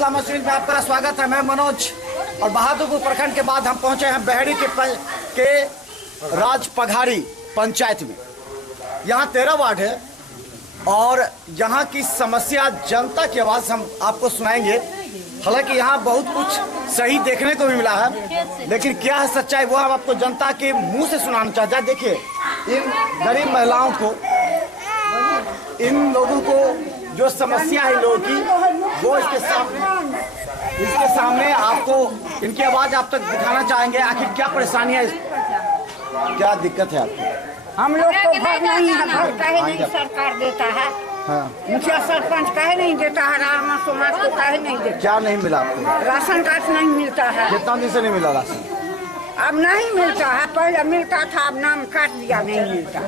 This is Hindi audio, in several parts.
मिथिला मछली में आपका स्वागत है। मैं मनोज और बहादुरपुर प्रखंड के बाद हम पहुंचे हैं बहेड़ी के राजपघाड़ी पंचायत में। यहाँ 13 वार्ड है और यहाँ की समस्या जनता की आवाज़ हम आपको सुनाएंगे। हालांकि यहाँ बहुत कुछ सही देखने को भी मिला है, लेकिन क्या है सच्चाई वो हम आपको जनता के मुंह से सुनाना चाहते हैं। देखिए, इन गरीब महिलाओं को, इन लोगों को जो समस्या है लोगों की, वो इसके सामने आपको इनकी आवाज़ आप तक दिखाना चाहेंगे। आखिर क्या परेशानी है, क्या दिक्कत है आपको? हम लोग को घर नहीं है, घर काहे नहीं सरकार देता है? हाँ। मुखिया सरपंच काहे नहीं देता है? रामा समाज को काहे नहीं देता? क्या नहीं मिला आपको? राशन कार्ड नहीं मिलता है। कितना दिन से नहीं मिला राशन? अब नहीं मिलता है, पहले मिलता था, अब नाम काट दिया, नहीं मिलता।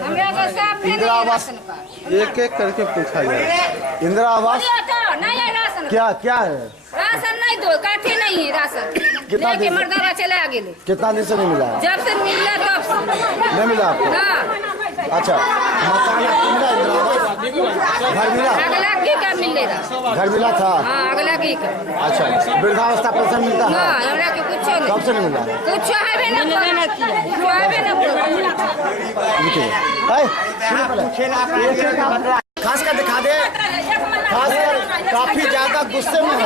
इंदिरा आवास एक एक करके पूछा जाए। इंदिरा आवास क्या क्या है? राशन नहीं दो, काटे नहीं है राशन। कितना दिन मर्दाना चला गेले? कितना दिन से नहीं मिला? जब से मिला तब से नहीं मिला आपको? अच्छा, मकान मिला, इंदिरा आवास घर मिला? अगला की का मिलेगा? घर मिला था? हाँ, अगला की का। अच्छा, वृद्धावस्था पेंशन मिलता है? हाँ, हमरा के कुछ नहीं। कब से नहीं मिला? कुछ है ना, खास कर दिखा दे, खास कर काफी ज्यादा गुस्से में है,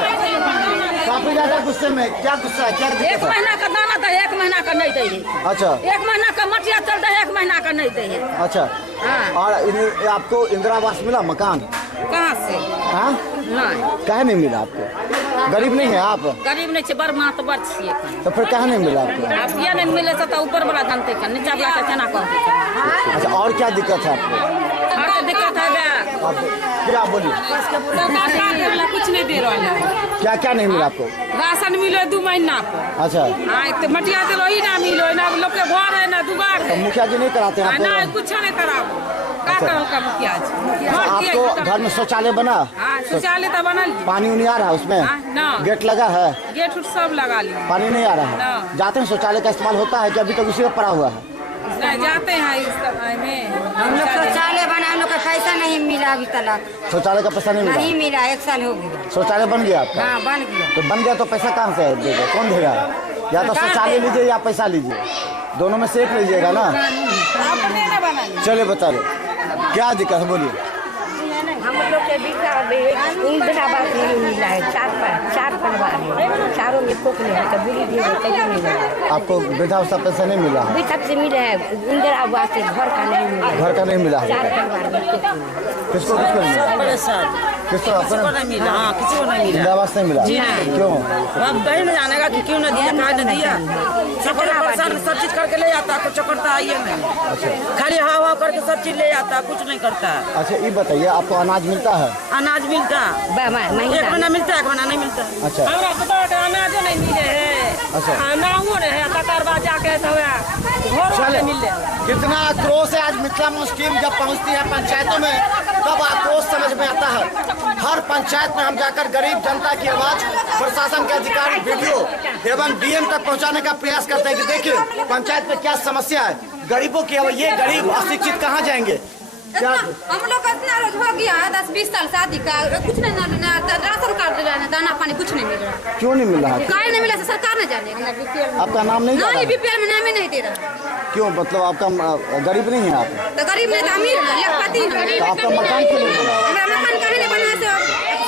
काफी ज्यादा गुस्से में। क्या गुस्सा है, क्या दिक्कत है? 1 महीना का दाना था, 1 महीना का नहीं दे है। अच्छा, 1 महीना का मटिया चलता है, 1 महीना का नहीं दे है। अच्छा। हाँ। और आपको इंदिरा आवास मिला मकान? कहाँ से? हाँ, नहीं। कहे नहीं मिला आपको? गरीब नहीं है आप? गरीब नहीं छे, बड़ मातबर छिए। तो फिर कहे नहीं मिला आपको? आप ये नहीं मिले तो ऊपर वाला जानते का, नीचा वाला का केना कहते? अच्छा, और क्या दिक्कत है आपको? और तो दिक्कत है बे, क्या बोलिए? कुछ नहीं दे रहा है। क्या क्या नहीं मिला आपको? राशन मिलो 2 महीना को। अच्छा, हाँ, तो मटिया दिलो ही ना मिलो ना, लोग के घर है ना, दुबार तो है मुखिया जी नहीं कराते हैं ना, आपको? कुछ नहीं कराओ। का करो का मुखिया जी? आपको घर में शौचालय बना? हाँ, शौचालय तो बनल। पानी उनी आ रहा है उसमें? ना। गेट लगा है? गेट उट सब लगा लिया। पानी नहीं आ रहा है? ना। जाते हैं शौचालय का इस्तेमाल होता है कि अभी तक उसी में पड़ा हुआ है? नहीं, जाते हैं इस समय में। हम लोग शौचालय बना, हम लोग का पैसा नहीं मिला अभी तक। शौचालय का पैसा नहीं मिला? नहीं मिला, 1 साल हो गया। शौचालय बन गया आपका? हाँ, बन गया। तो बन गया तो पैसा कहाँ से देगा, कौन देगा? या तो शौचालय लीजिए या पैसा लीजिए, दोनों में से एक लीजिएगा ना। अपने ना बनाइए। चलिए बता दो क्या दिक्कत है, बोलिए। हम लोग के इंदिरा आवास नहीं मिला है। 4 परिवार है, चारों में कोक नहीं है, बुरी भी है, कहीं नहीं मिला। आपको वृद्धावस्था पेंशन नहीं मिला है? अभी तक से मिला है, इंदिरा आवास से घर का नहीं मिला है। घर का नहीं मिला है? 4 परिवार में कोक नहीं है। किसको किसको नहीं मिला? किसको आपको नहीं मिला? हाँ, किसी को नहीं मिला। इंदिरा आवास नहीं मिला? क्यों? अब कहीं नहीं जानेगा कि क्यों न दिया, कहा न दिया। सब चीज करके ले जाता, कुछ करता है ये नहीं। खाली हवा करके सब चीज ले जाता, कुछ नहीं करता। अच्छा, ये बताइए, आपको अनाज मिलता है? अनाज मिलता, 1 महीना मिलता है, 1 महीना नहीं मिलता। अच्छा, हमरा तो अनाज नहीं मिले है। अच्छा। ना हो रहे हैं, तकर बाद जाके तो घर में मिले। कितना आक्रोश है। आज मिथिला मछली टीम जब पहुंचती है पंचायतों में, तब आक्रोश समझ में आता है। हर पंचायत में हम जाकर गरीब जनता की आवाज, प्रशासन के अधिकारी वीडियो एवं डीएम तक पहुंचाने का प्रयास करते हैं कि देखिए पंचायत में क्या समस्या है। गरीबों की ये गरीब अशिक्षित कहाँ जाएंगे? क्या हम लोग का इतना रोज हो गया है, 10-20 साल शादी का, कुछ नहीं राशन कार्ड दाना पानी कुछ नहीं मिल रहा। क्यों नहीं मिल रहा है? काय नहीं मिला, सरकार नहीं जाने। आपका नाम नहीं? नहीं, बीपीएल में नाम ही नहीं दे रहा। क्यों, मतलब आपका गरीब नहीं है आप? तो गरीब नहीं, अमीर लखपति है। तो आपका मकान क्यों नहीं बना? हमारा मकान कहीं नहीं बना है,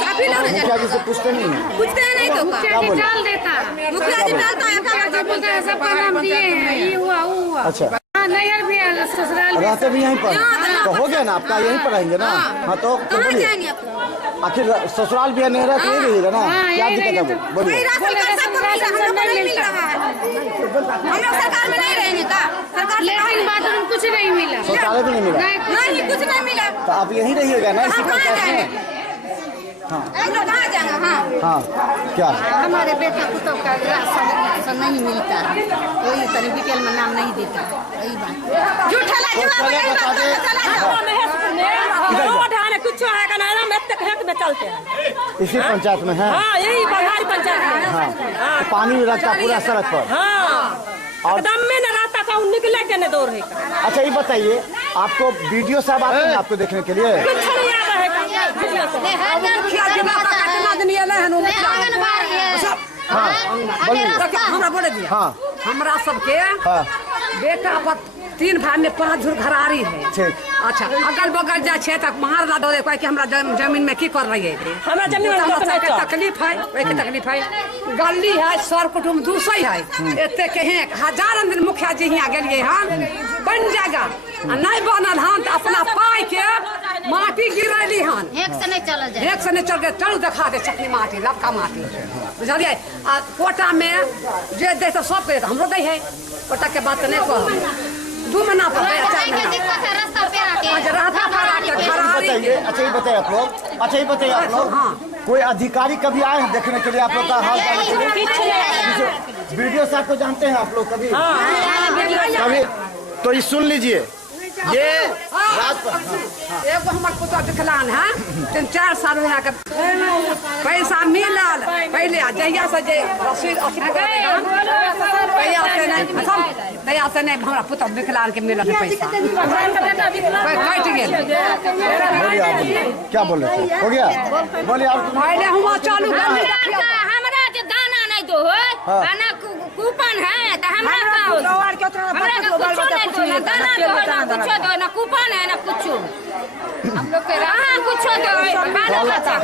काफी लोग नहीं मुखिया जी से पूछते नहीं है? पूछते हैं नहीं तो क्या बोले? डाल देता है, मुखिया जी डालता है, क्या बोलता है, सबका नाम दिए हैं, ये हुआ वो हुआ। अच्छा, नैहर भी है, ससुराल भी। रहते भी यहीं पर? तो हो गया ना आपका, यहीं पर रहेंगे ना? हाँ, तो बोलिए, आखिर ससुराल भी है, नहीं रहते यही रहिएगा ना? क्या दिक्कत है, बोलिए। हम लोग सरकार में नहीं रहेंगे का? सरकार लेकिन बाथरूम कुछ नहीं मिला, शौचालय भी नहीं मिला? नहीं, कुछ नहीं मिला। तो आप यहीं रहिएगा ना इसी पंचायत में? हाँ, हम लोग कहाँ जाएंगे? हाँ, हाँ, क्या हमारे बेटा पुतों का राशन नहीं मिलता है, कोई तरह बीपीएल में नाम नहीं देता, वही बात झूठा कुछ है में चलते हैं। इसी पंचायत में है? हाँ, यही बघारी पंचायत में। हाँ, पानी भी रहता पूरा सड़क पर? हाँ, एकदम में न रहता था, निकले के न दौड़ है। अच्छा, ये बताइए, आपको वीडियो साहब आते हैं आपको देखने के लिए? कुछ नहीं आता है। हमरा बोले दिया हाँ। हमरा सबके हाँ। बेटा पर 3 भाई में 5 धुर घरारी है। ठीक। अच्छा अगल बगल जाए छे तक मार ला दो कि हमरा जमीन में की कर रही है। हमरा जमीन में तकलीफ है, वही तकलीफ है। गली है, सर कुटुम दूसरी है। एते कहे 1000 दिन मुखिया जी यहाँ गेलिए हन बन जाएगा नहीं बनल हन तो अपना पाई के माटी गिरैली हन। एक से नहीं चला जाए, एक से नहीं चल के चल दिखा दे चटनी माटी लपका माटी बुझलिए। आ कोटा में जे दे तो सब दे हमरो दे है। कोटा के बात नहीं कह 2 महीना पर दिक्कत है रास्ता पे आके बताइए। अच्छा ये बताइए आप लोग, अच्छा ये बताइए आप लोग, कोई अधिकारी कभी आए हैं देखने के लिए आप लोग का हाल चाल? वीडियो से आपको जानते हैं आप लोग कभी? कभी तो ये सुन लीजिए, ये एगो हमर पुत्र विकलांग है 3-4 साल हुआ के पैसा मिलल पहले जहिया से जे रसीद तहिया से नहीं हमरा पुत्र विकलांग के मिलल पैसा कट गेल। बोलिए आप, क्या बोल रहे थे? हो गया? बोलिए आप। पहले हुआ चालू हमरा के दाना नहीं दो हो दाना कूपन है तो हमरा का हो हमरा का कुछ नहीं दो ना दाना दो ना कुछ दो ना कूपन है ना कुछ हम लोग के रहा कुछ दो।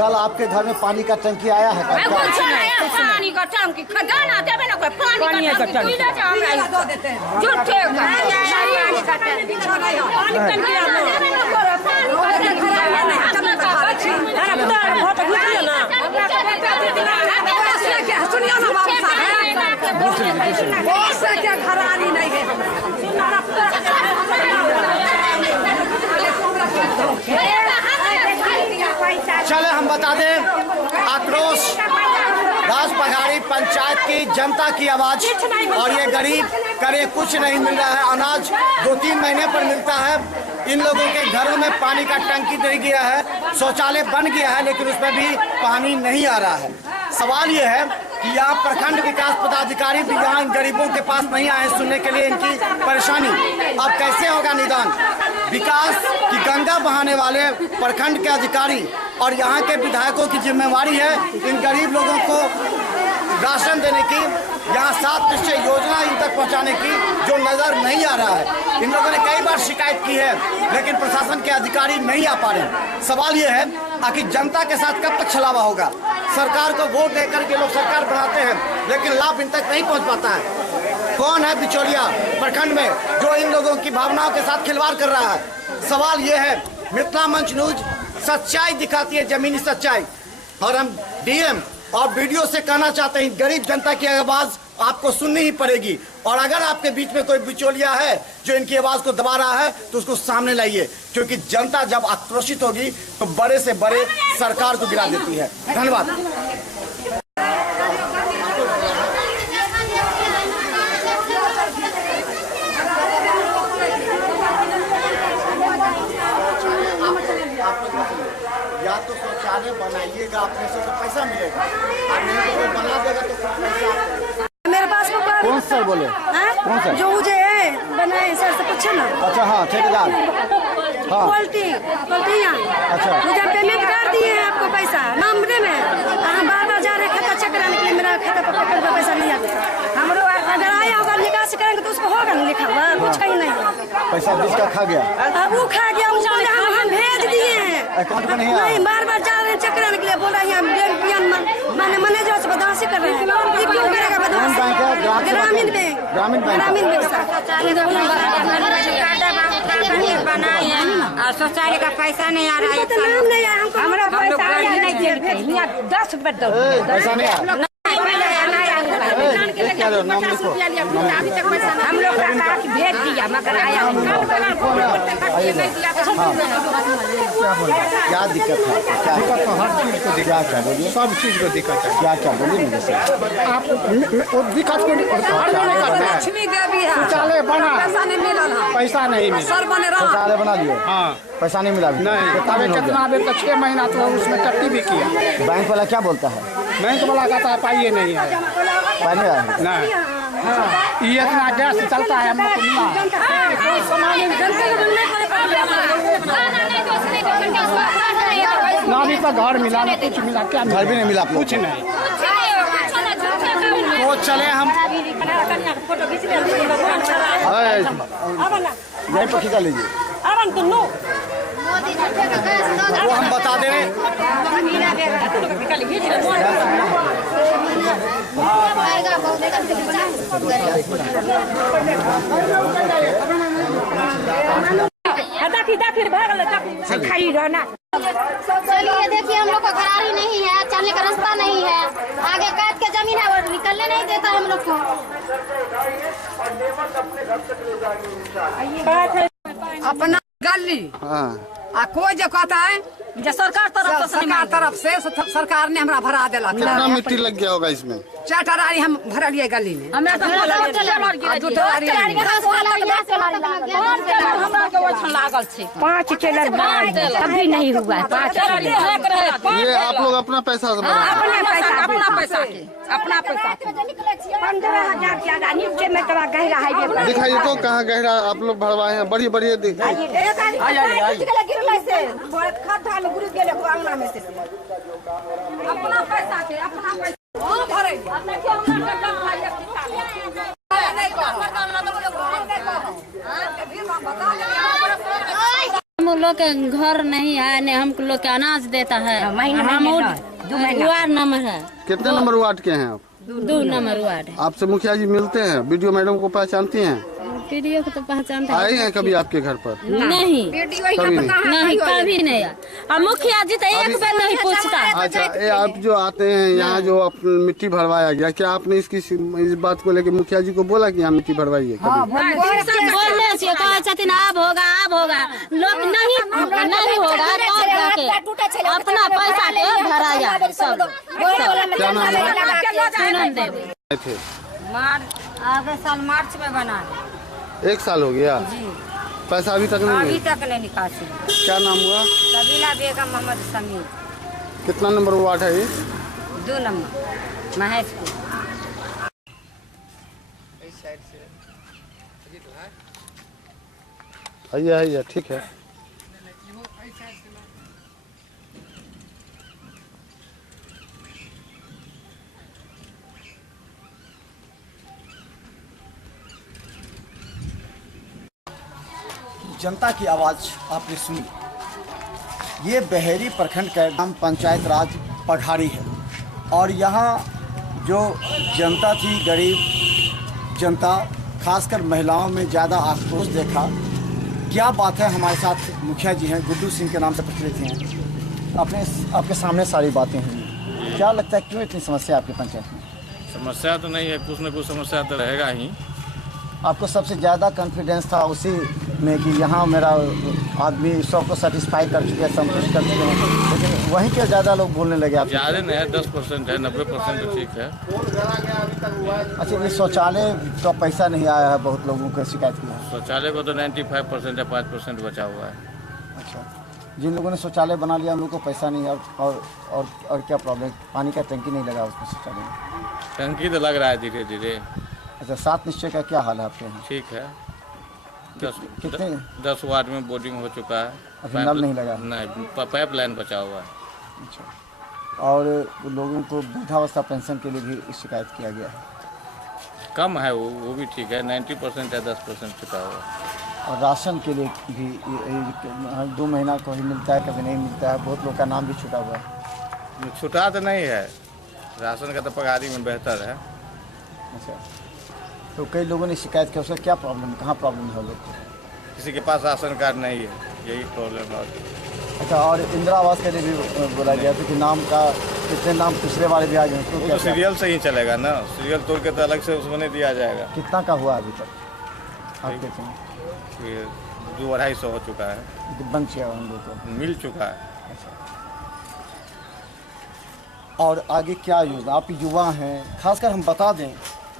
कल आपके घर में पानी का टंकी आया है? कुछ नहीं पानी का टंकी खजाना देबे ना कोई पानी का टंकी तू ले जा हमरा दो देते हैं झूठे का पानी का टंकी पानी टंकी देबे ना कोई पानी सुनिए ना बाबू साहब बहुत से क्या घरानी नहीं है चले हम बता दें, आक्रोश राजपघाड़ी पंचायत की जनता की आवाज। और ये गरीब करे कुछ नहीं मिल रहा है, अनाज 2-3 महीने पर मिलता है। इन लोगों के घरों में पानी का टंकी दे गया है, शौचालय बन गया है, लेकिन उसमें भी पानी नहीं आ रहा है। सवाल ये है कि यहाँ प्रखंड विकास पदाधिकारी भी यहाँ इन गरीबों के पास नहीं आए सुनने के लिए इनकी परेशानी। अब कैसे होगा निदान? विकास की गंगा बहाने वाले प्रखंड के अधिकारी और यहाँ के विधायकों की जिम्मेवारी है इन गरीब लोगों को राशन देने की, यहाँ 7 निश्चय योजना इन तक पहुँचाने की, जो नजर नहीं आ रहा है। इन लोगों ने कई बार शिकायत की है, लेकिन प्रशासन के अधिकारी नहीं आ पा रहे। सवाल ये है आखिर जनता के साथ कब तक छलावा होगा? सरकार को वोट देकर के लोग सरकार बनाते हैं, लेकिन लाभ इन तक नहीं पहुँच पाता है। कौन है बिचौलिया प्रखंड में जो इन लोगों की भावनाओं के साथ खिलवाड़ कर रहा है? सवाल ये है। मिथिला मंच न्यूज सच्चाई दिखाती है, जमीनी सच्चाई। और हम डीएम और वीडियो से कहना चाहते हैं, गरीब जनता की आवाज आपको सुननी ही पड़ेगी। और अगर आपके बीच में कोई बिचौलिया है जो इनकी आवाज को दबा रहा है तो उसको सामने लाइए, क्योंकि जनता जब आक्रोशित होगी तो बड़े से बड़े सरकार को गिरा देती है। धन्यवाद। या तो शौचालय बनाइएगा, अपने से तो पैसा मिलेगा, और नहीं तो कोई बना देगा तो पैसा। मेरे पास कौन सर बोले? कौन सर? जो मुझे बनाए सर से पूछे ना। अच्छा हाँ, ठेकेदार। हाँ। क्वालिटी अच्छा। मुझे पेमेंट कर दिए हैं आपको पैसा नंबरे में। हम बार-बार जा रहे खाता चेक कराने के लिए, मेरा खाता पर पैसा नहीं आता। हम लोग अगर आया होगा निकासी करेंगे तो उसको होगा ना लिखा हुआ, कुछ है ही नहीं। पैसा बीच का खा गया। अब वो खा गया, हम भेज दिए हैं अकाउंट में नहीं आया। नहीं, बार-बार जा रहे हैं चेक कराने के लिए, बोल रहे हैं मैंने मैनेजर से बदमाशी कर रहे हैं। ये क्यों करेगा बदमाशी? ग्रामीण बैंक। ग्रामीण बैंक। ग्रामीण बैंक बनाए और शौचालय का पैसा नहीं आ रहा है। नाम नहीं आया हमको। हमरा पैसा नहीं दिए 10 रुपए दो। पैसा नहीं आया। क्या लो नाम लिखो। हम लोग का कहा कि भेज दिया मगर आया क्या दिक्कत है? क्या दिक्कत? तो हर चीज को दिक्कत क्या बोलिए? सब चीज को दिक्कत है। क्या क्या बोलिए मुझे सर? आप दिक्कत को लक्ष्मी देवी है, शौचालय बना, पैसा नहीं मिला, पैसा नहीं मिला। सर बने रहा, शौचालय बना लिए, हाँ पैसा नहीं मिला। नहीं, कितना बेर तक 6 महीना तो उसमें टट्टी भी किया। बैंक वाला क्या बोलता है? बैंक वाला कहता है पाइए नहीं है। पहले आया नहीं, हाँ, ये इतना गैस चलता है हम लोग को मिला। ना अभी तक घर मिला ना कुछ मिला। क्या घर भी नहीं मिला? कुछ नहीं। तो चले हम यहीं पर खिंचा लीजिए, वो हम बता दे रहे हैं। चलिए देखिए, हम लोग का गाड़ी नहीं है, चलने का रास्ता नहीं है, आगे काट के जमीन है और निकलने नहीं देता हम लोग को। अपना गली आ कोई जो कहता है जो सरकार तरफ से सरकार ने हमरा भरा दिला। कितना मिट्टी लग गया होगा इसमें? 4 टरारी हम भरलिए गली में। पाँच टेलर कभी नहीं हुआ। ये आप लोग अपना पैसा से अपना पैसा 15,000 ज्यादा नीचे में तो गहरा है। दिखाइए तो कहाँ गहरा आप लोग भरवाए हैं? बढ़िया बढ़िया अपना पैसा के अपना हम लोग के घर नहीं है, ने हम लोग के अनाज देता है। हम वार्ड नंबर है। कितने नंबर वार्ड के हैं आप? 2 नंबर वार्ड है। आपसे मुखिया जी मिलते हैं? वीडियो मैडम को पहचानती हैं? वीडियो को तो पहचानते हैं। आए हैं कभी आपके घर पर? नहीं, कभी नहीं, कभी नहीं। और मुखिया जी तो एक बार नहीं पूछता। अच्छा, ये आप जो आते हैं यहाँ जो मिट्टी भरवाया गया, क्या आपने इस बात को लेकर मुखिया जी को बोला कि यहाँ मिट्टी भरवाई है? बोलने से कहा चाहती अब होगा लोग नहीं होगा तो अपना पैसा के भराया सब। क्या नाम है? आगे साल मार्च में बना है। 1 साल हो गया जी। पैसा अभी तक नहीं? अभी तक नहीं निकासी। क्या नाम हुआ? सबीना बेगम मोहम्मद समीर। कितना नंबर वार्ड है ये? 2 नंबर महेशपुर। आइए ठीक है। जनता की आवाज़ आपने सुनी। ये बहेरी प्रखंड का ग्राम पंचायत राज पघारी है और यहाँ जो जनता थी, गरीब जनता, खासकर महिलाओं में ज़्यादा आक्रोश देखा। क्या बात है, हमारे साथ मुखिया जी हैं, गुड्डू सिंह के नाम से प्रचलित हैं। आपके सामने सारी बातें हुई। क्या लगता है क्यों इतनी समस्या आपकी पंचायत में? समस्या तो नहीं है, कुछ न कुछ समस्या तो रहेगा ही। आपको सबसे ज़्यादा कॉन्फिडेंस था उसी में कि यहाँ मेरा आदमी सबको सेटिस्फाई कर चुके हैं, संतुष्ट कर चुके हैं, लेकिन वहीं के ज़्यादा लोग बोलने लगे। आप ज़्यादा नहीं है, 10% है, 90% तो ठीक है। अच्छा, ये शौचालय का पैसा नहीं आया है, बहुत लोगों को शिकायत की है। शौचालय को तो 95% या 5% बचा हुआ है। अच्छा, जिन लोगों ने शौचालय बना लिया उन लोगों को पैसा नहीं है। और क्या प्रॉब्लम? पानी का टंकी नहीं लगा उसमें शौचालय में? टंकी तो लग रहा है धीरे धीरे। अच्छा, 7 निश्चय का क्या हाल है आपके यहाँ? ठीक है। 10 वार्ड में बोर्डिंग हो चुका है। अभी नल नहीं लगा? नहीं, पाइप लाइन बचा हुआ है। अच्छा, और लोगों को वृद्धावस्था पेंशन के लिए भी शिकायत किया गया है? कम है वो भी ठीक है, 90% या 10% चुका हुआ है। और राशन के लिए भी 2 महीना कभी मिलता है, कभी नहीं मिलता है। बहुत लोग का नाम भी छुटा हुआ है। छुटा तो नहीं है, राशन का तो पगारी में बेहतर है। अच्छा, तो कई लोगों ने शिकायत की, उसका क्या प्रॉब्लम, कहाँ प्रॉब्लम है लोग? किसी के पास राशन कार्ड नहीं है, यही प्रॉब्लम है। अच्छा, और इंदिरा आवास के लिए भी बोला गया था कि नाम का कितने नाम पिछले वाले भी आ गए, तो क्या सीरियल से ही चलेगा ना, सीरियल तोड़ के तो अलग से उसमें नहीं दिया जाएगा। कितना का हुआ अभी तक आपके समय? 200-250 हो चुका है। बन गया हम लोग को मिल चुका है। और आगे क्या योजना? आप युवा हैं, खासकर हम बता दें,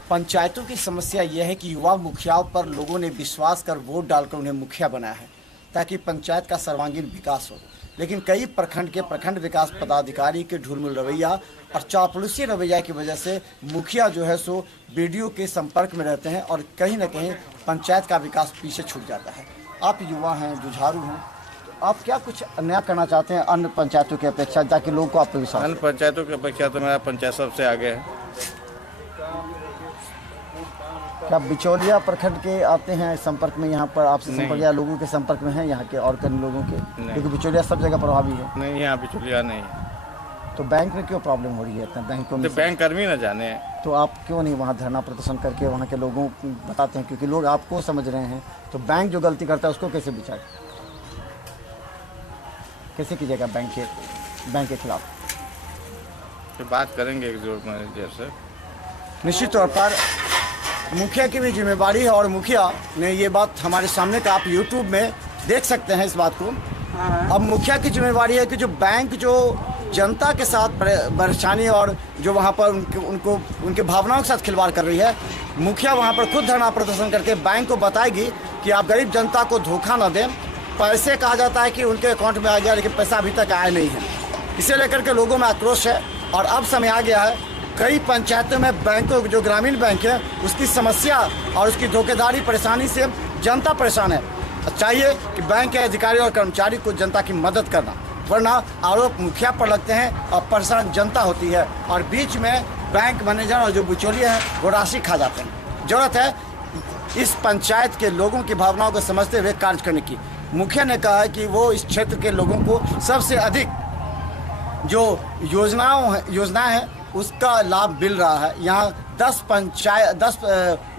पंचायतों की समस्या यह है कि युवा मुखियाओं पर लोगों ने विश्वास कर वोट डालकर उन्हें मुखिया बनाया है ताकि पंचायत का सर्वांगीण विकास हो। लेकिन कई प्रखंड विकास पदाधिकारी के ढुलमुल रवैया और चापलूसी रवैया की वजह से मुखिया जो है सो बीडीओ के संपर्क में रहते हैं और कहीं ना कहीं पंचायत का विकास पीछे छूट जाता है। आप युवा हैं, जुझारू हैं, तो आप क्या कुछ नया करना चाहते हैं अन्य पंचायतों की अपेक्षा, ताकि लोगों को आप विश्वास? अन्य पंचायतों की अपेक्षा तो मेरा पंचायत सबसे आगे है। आप बिचौलिया प्रखंड के आते हैं संपर्क में, यहाँ पर आपसे संपर्क या लोगों के संपर्क में हैं यहाँ के और कई लोगों के, क्योंकि बिचौलिया सब जगह प्रभावी है? नहीं, यहाँ बिचौलिया नहीं है। तो बैंक में क्यों प्रॉब्लम हो रही है इतना? बैंकों में तो बैंक कर्मी न जाने। तो आप क्यों नहीं वहाँ धरना प्रदर्शन करके वहाँ के लोगों को बताते हैं? क्योंकि लोग आपको समझ रहे हैं, तो बैंक जो गलती करता है उसको कैसे बिचारे, कैसे कीजिएगा बैंक के खिलाफ? तो बात करेंगे एक जोड़ मैनेजर से। निश्चित तौर पर मुखिया की भी जिम्मेवारी है, और मुखिया ने ये बात हमारे सामने का आप यूट्यूब में देख सकते हैं इस बात को। अब मुखिया की जिम्मेवारी है कि जो बैंक जो जनता के साथ परेशानी और जो वहाँ पर उनके भावनाओं के साथ खिलवाड़ कर रही है, मुखिया वहाँ पर खुद धरना प्रदर्शन करके बैंक को बताएगी कि आप गरीब जनता को धोखा न दें। पैसे कहा जाता है कि उनके अकाउंट में आ गया, लेकिन पैसा अभी तक आया नहीं है। इसे लेकर के लोगों में आक्रोश है, और अब समय आ गया है कई पंचायतों में बैंकों जो ग्रामीण बैंक है उसकी समस्या और उसकी धोखेधारी परेशानी से जनता परेशान है। चाहिए कि बैंक के अधिकारी और कर्मचारी को जनता की मदद करना, वरना आरोप मुखिया पर लगते हैं और परेशान जनता होती है, और बीच में बैंक मैनेजर और जो बिचौलिए हैं वो राशि खा जाते हैं। जरूरत है इस पंचायत के लोगों की भावनाओं को समझते हुए कार्य करने की। मुखिया ने कहा है कि वो इस क्षेत्र के लोगों को सबसे अधिक जो योजनाएं हैं उसका लाभ मिल रहा है। यहाँ 10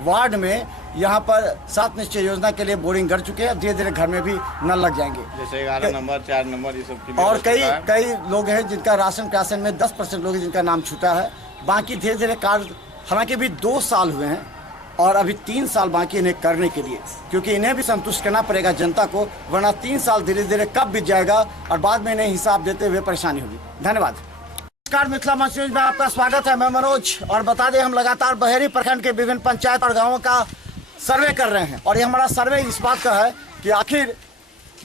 वार्ड में यहाँ पर 7 निश्चय योजना के लिए बोरिंग कर चुके हैं, धीरे धीरे घर में भी नल लग जाएंगे। जैसे 11 नंबर 4 नंबर ये सब और कई लोग हैं जिनका राशन में 10% लोग हैं जिनका नाम छूटा है। बाकी धीरे धीरे कार्य, हालांकि भी 2 साल हुए हैं और अभी 3 साल बाकी इन्हें करने के लिए, क्योंकि इन्हें भी संतुष्ट करना पड़ेगा जनता को, वरना 3 साल धीरे धीरे कब बीत जाएगा और बाद में इन्हें हिसाब देते हुए परेशानी होगी। धन्यवाद। नमस्कार, मिथिला मंच न्यूज में आपका स्वागत है। मैं मनोज, और बता दें हम लगातार बहेरी प्रखंड के विभिन्न पंचायत और गाँवों का सर्वे कर रहे हैं, और ये हमारा सर्वे इस बात का है कि आखिर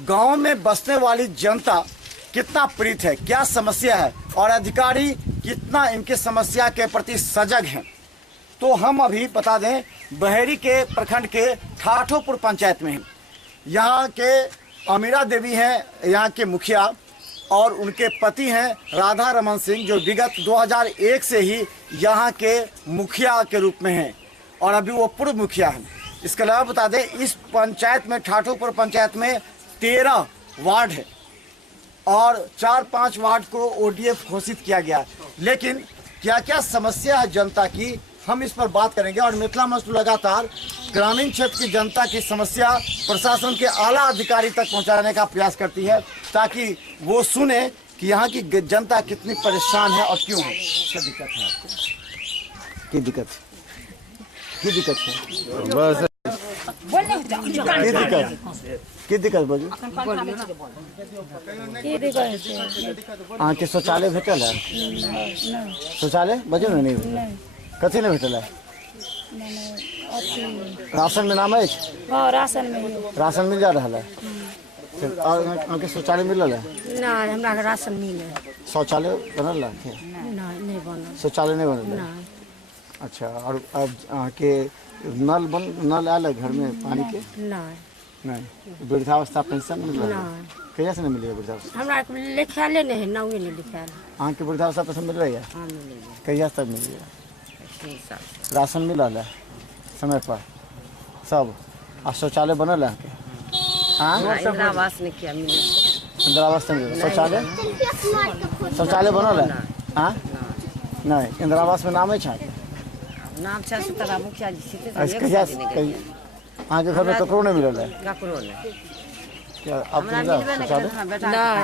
गाँव में बसने वाली जनता कितना प्रीत है, क्या समस्या है, और अधिकारी कितना इनके समस्या के प्रति सजग हैं। तो हम अभी बता दें बहेरी के प्रखंड के ठाठोपुर पंचायत में हैं। यहाँ के अमीरा देवी हैं यहाँ के मुखिया, और उनके पति हैं राधा रमन सिंह, जो विगत 2001 से ही यहाँ के मुखिया के रूप में हैं, और अभी वो पूर्व मुखिया हैं। इसके अलावा बता दें इस पंचायत में, ठाठोपुर पंचायत में 13 वार्ड है, और 4-5 वार्ड को ODF घोषित किया गया। लेकिन क्या क्या समस्या है जनता की, हम इस पर बात करेंगे। और मिथिला मंच लगातार ग्रामीण क्षेत्र की जनता की समस्या प्रशासन के आला अधिकारी तक पहुंचाने का प्रयास करती है, ताकि वो सुने कि यहाँ की जनता कितनी परेशान है और क्यों है। क्या दिक्कत है आपको? की दिक्कत है? बस की दिक्कत बोलू अहाँ के शौचालय भेटल है? शौचालय बजू ने नहीं, कथी नहीं भेटल है? राशन में नाम है? राशन मिल जा रहा है? अहाँके शौचालय मिलल है? नहीं, हमरा राशन मिले। शौचालय बनल है? नहीं बनल। शौचालय नहीं बनल? अच्छा, और अब अहाँके नल आयल है घर में पानी के? नहीं। वृद्धावस्था पेंशन मिल रहा है? कहिया से नहीं मिली है वृद्धावस्था? हमरा लिखाले नहीं है, नावे नहीं लिखाल। अहाँके वृद्धावस्था पेंशन मिल रही है? हाँ मिल रही है। कहिया तक मिल रही है? राशन मिल रहा है समय पर सब? आ शौचालय बनल है? इंदिरा आवास ने किया मिले। इंदिरा आवास में शौचालय बनल है? हाँ नहीं, इंदिरा आवास में नाम है? नाम छै सुतरा मुखिया जी सीते। अहाँ के घर में ककरो नहीं मिलल है? ककरो नहीं। क्या अब नहीं,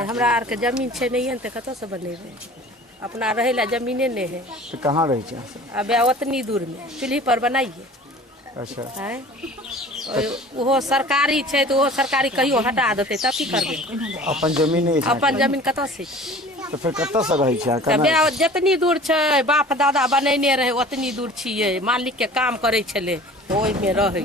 हमरा आर के जमीन छै नहीं त कतौ से बनेबे, अपना रहे ला जमीने नहीं है। तो कहाँ रही छै? अब उतनी दूर में चूल्ही पर बनाइए। अच्छा है वो सरकारी छै तो वो सरकारी कहियो हटा देते तब की करबे? अपन जमीन नहीं है? अपन जमीन कतौ से? तो फिर कतौ से रही छै? जितनी दूर छै बाप दादा बनेने रहे उतनी दूर छियै, मालिक के काम करे छले ओहि में रहे।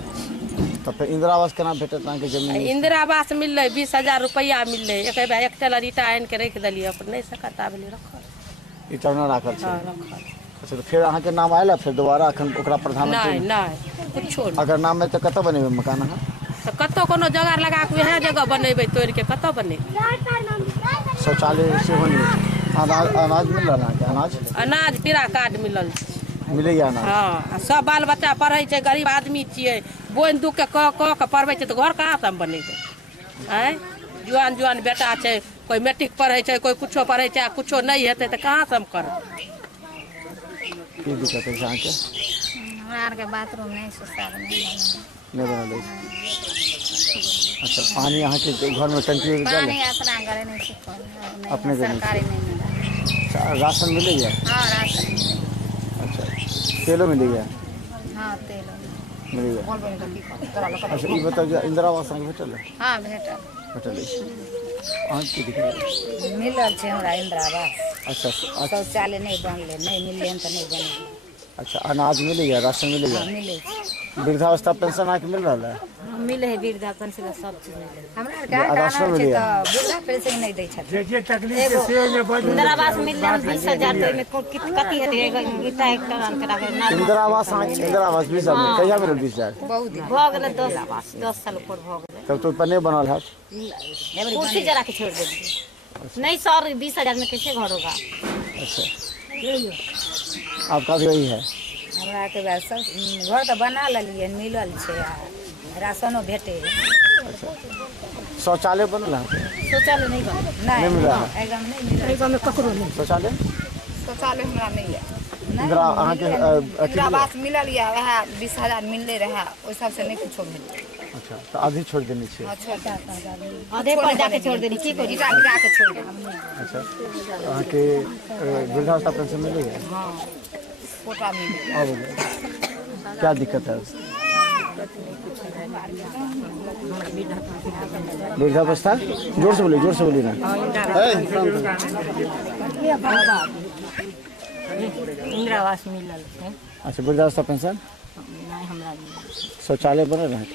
तो फिर इंदिरा आवास केना भेटत अहाँके जमीन? इंदिरा आवास मिलले 20,000 रुपया मिलले, एक बार एक टेलर ईटा आन के रख दिलिए, अपन नहीं सकता भेले रखल ईटा न राखल छै। रखल। अच्छा, तो फिर अहाँके नाम आयल फिर दोबारा अखन ओकरा प्रधानमंत्री? नहीं कुछो नहीं। अगर नाम में तो कतौ बनेबे मकान? अहाँ तो कतौ कोनो जगह लगा के वह जगह बनेबे, तोड़ के कतौ बनेबे? शौचालय सेहो नहीं? अनाज मिल रहा है? अनाज पीरा कार्ड मिलल मिलेगा ना? हाँ, सब बाल बच्चा पढ़े छे, गरीब आदमी छिए, बोन दुख के कह के पढ़वे छे तो घर कहाँ से हम बनेबे? हैं जुआन जुआन बेटा छे, कोई मैट्रिक पढ़े छे, कोई कुछो पढ़े छे, कुछो नहीं हेते तो कहाँ से हम करब? की दिक्कत है यहाँ के? हमरा आर के बाथरूम नहीं सुसार नहीं बनल है। अच्छा, पानी यहाँ के घर में टंकी में पानी अपना घरे नहीं सुखल, अपने घर में सरकारी नहीं मिला। राशन मिलेगा? हाँ राशन अच्छा, तेलों मिलेगा? हाँ तेल मिलेगा। अच्छा, ये बताओ इंदिरा आवास भेटल है? हाँ भेटल अहाँ की दिक्कत मिलल छे हमरा इंदिरा आवास। अच्छा, शौचालय नहीं बनले, नहीं मिलले तो नहीं बनले। अच्छा, अनाज मिलेगा, राशन मिलेगा? हाँ मिले वृद्धावस्था पेंशन आके मिल रहा है? मिले है, वृद्धा पेंशन सब चीज मिले। हमरा राशन मिलेगा? वृद्धा पेंशन नहीं दै छथिन। जे तकलीफ से इंदिरा आवास मिलले 20,000 में कथी हेतै? इटा हेक्टर अंतरा इंदिरा आवास 20,000 में कहिया मिलल? 20,000 बहुत दिन भ गेलै, 10 साल ऊपर भ गेलै। तब तो पन्ने बनल है। कुर्सी जरा के छोड़ देंगे नहीं सर, 20,000 में कैसे घर होगा? अच्छा, आपका भी वही है? हमरा के बाद सब घर तो बना लेलिए, मिलल छे, राशनो भेटे। अच्छा, शौचालय बनल है? शौचालय नहीं बनल, नहीं मिल रहा है? एकदम नहीं मिलल, एकदम ककरो नहीं शौचालय? शौचालय हमरा नहीं है। इंदिरा अहाँ के इंदिरा आवास मिलल या वह 20,000 मिलले रहा, ओइ सब से नहीं कुछो मिलल। अच्छा, तो आधी छोड़ देनी चाहिए। आधे पर जाके छोड़ देनी, की करी? गिरा के छोड़ देनी। अच्छा, अहाँ के वृद्धावस्था पेंशन मिलेगा? हां, कोटा मिले। अब क्या दिक्कत है? वृद्धावस्था जोर से बोलिए ना। इंदिरा आवास मिलल है। अच्छा, वृद्धावस्था पेंशन नहीं हमरा शौचालय बनल है?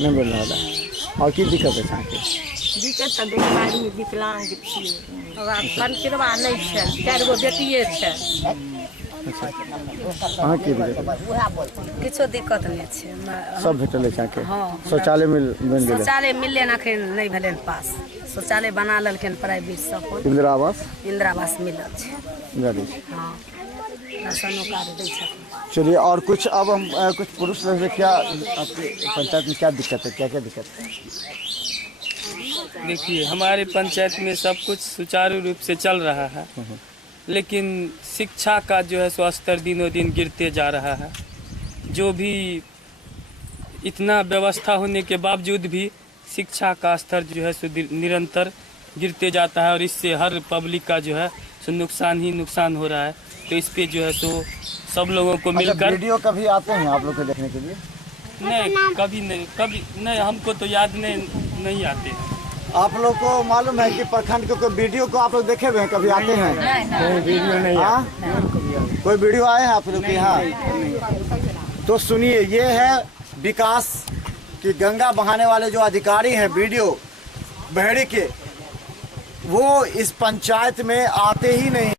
नहीं बन रहा है। और की दिक्कत है यहाँ के? दिक्कत तो बीमारी विकलांग छिए, कनकिरवा नहीं छे, 4 गो बेटिए छे। अच्छा, अहाँ की दिक्कत? किछो दिक्कत नहीं छे, सब भेटल है यहाँ के? हाँ, शौचालय मिल बन गेल? शौचालय मिलले ना, अखन नहीं भेलै पास। शौचालय बना लेलखिन प्राइवेट सब। इंदिरा आवास? इंदिरा आवास मिलल छे। हाँ, राशनो कार्ड दै छथिन। चलिए, और कुछ अब हम कुछ पुरुष लोग से क्या आपके पंचायत में क्या दिक्कत है, क्या क्या दिक्कत है? देखिए, हमारे पंचायत में सब कुछ सुचारू रूप से चल रहा है, लेकिन शिक्षा का जो है सो स्तर दिनों दिन गिरते जा रहा है। जो भी इतना व्यवस्था होने के बावजूद भी शिक्षा का स्तर जो है सो निरंतर गिरते जाता है, और इससे हर पब्लिक का जो है सो नुकसान ही नुकसान हो रहा है। तो इस पे जो है सो सब लोगों को मिलकर। वीडियो कभी आते हैं आप लोग को देखने के लिए? नहीं, कभी नहीं, हमको तो याद नहीं आते हैं। आप लोग को मालूम है कि प्रखंड के कोई वीडियो को आप लोग देखे हुए हैं? कभी आते हैं? कोई वीडियो नहीं है। कोई वीडियो आए हैं आप लोग के यहाँ? तो सुनिए, ये है विकास की गंगा बहाने वाले जो अधिकारी हैं वीडियो बहेड़ी के, वो इस पंचायत में आते ही नहीं।